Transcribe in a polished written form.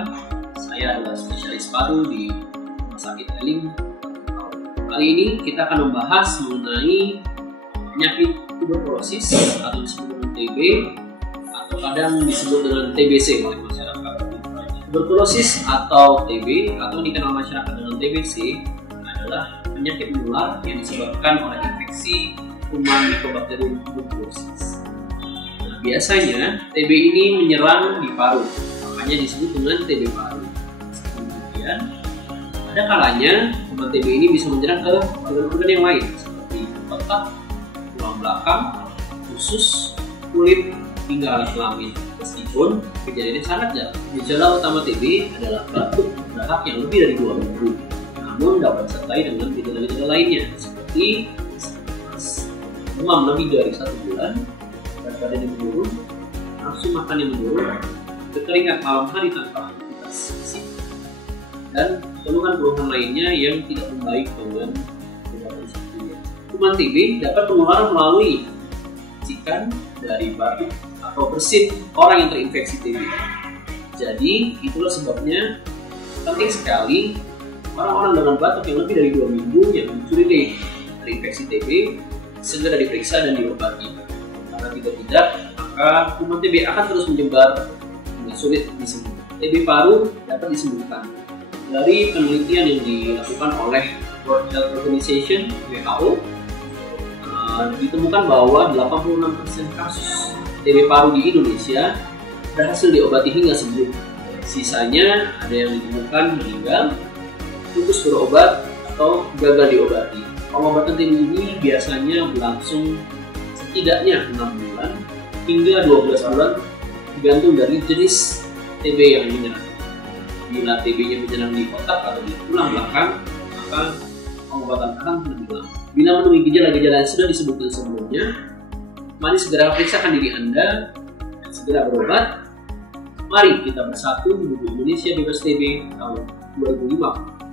Perkenalkan, saya adalah spesialis paru di Rumah Sakit Elim. Kali ini kita akan membahas mengenai penyakit tuberkulosis atau disebut dengan TB atau kadang disebut dengan TBC oleh masyarakat. Tuberkulosis atau TB atau dikenal masyarakat dengan TBC adalah penyakit menular yang disebabkan oleh infeksi kuman Mycobacterium tuberculosis. Biasanya TB ini menyerang di paru, makanya disebut dengan TB paru. Kemudian ada kalanya kuman TB ini bisa menyerang ke organ-organ yang lain seperti otak, tulang belakang, usus, kulit, hingga alat kelamin. Meskipun kejadiannya sangat jarang. Gejala utama TB adalah batuk berdahak yang lebih dari 2 minggu, namun dapat disertai dengan gejala-gejala lainnya seperti demam lebih dari 1 bulan, berat badan yang menurun, nafsu makan yang menurun, kekeringan malam hari tanpa aktivitas fisik, dan keluhan-keluhan lainnya yang tidak membaik dengan beberapa sebelumnya. Kuman TB dapat menular melalui cikan dari batuk atau bersin orang yang terinfeksi TB. Jadi itulah sebabnya penting sekali orang-orang dengan batuk yang lebih dari 2 minggu yang mencurigai terinfeksi TB segera diperiksa dan diobati. Karena tidak, maka kuman TB akan terus menyebar dan sulit disembuhkan. TB paru dapat disembuhkan. Dari penelitian yang dilakukan oleh World Health Organization (WHO), ditemukan bahwa 86% kasus TB paru di Indonesia berhasil diobati hingga sembuh. Sisanya ada yang ditemukan meninggal, putus berobat, atau gagal diobati. Pengobatan TB ini biasanya berlangsung setidaknya 6 bulan hingga 12 bulan tergantung dari jenis TB yang menyerang. Bila TB-nya menyerang di otak atau di tulang belakang, maka pengobatan akan lebih lama. Bila menemui gejala-gejala yang sudah disebutkan sebelumnya, mari segera periksakan diri Anda dan segera berobat. Mari kita bersatu menuju Indonesia bebas TB tahun 2050.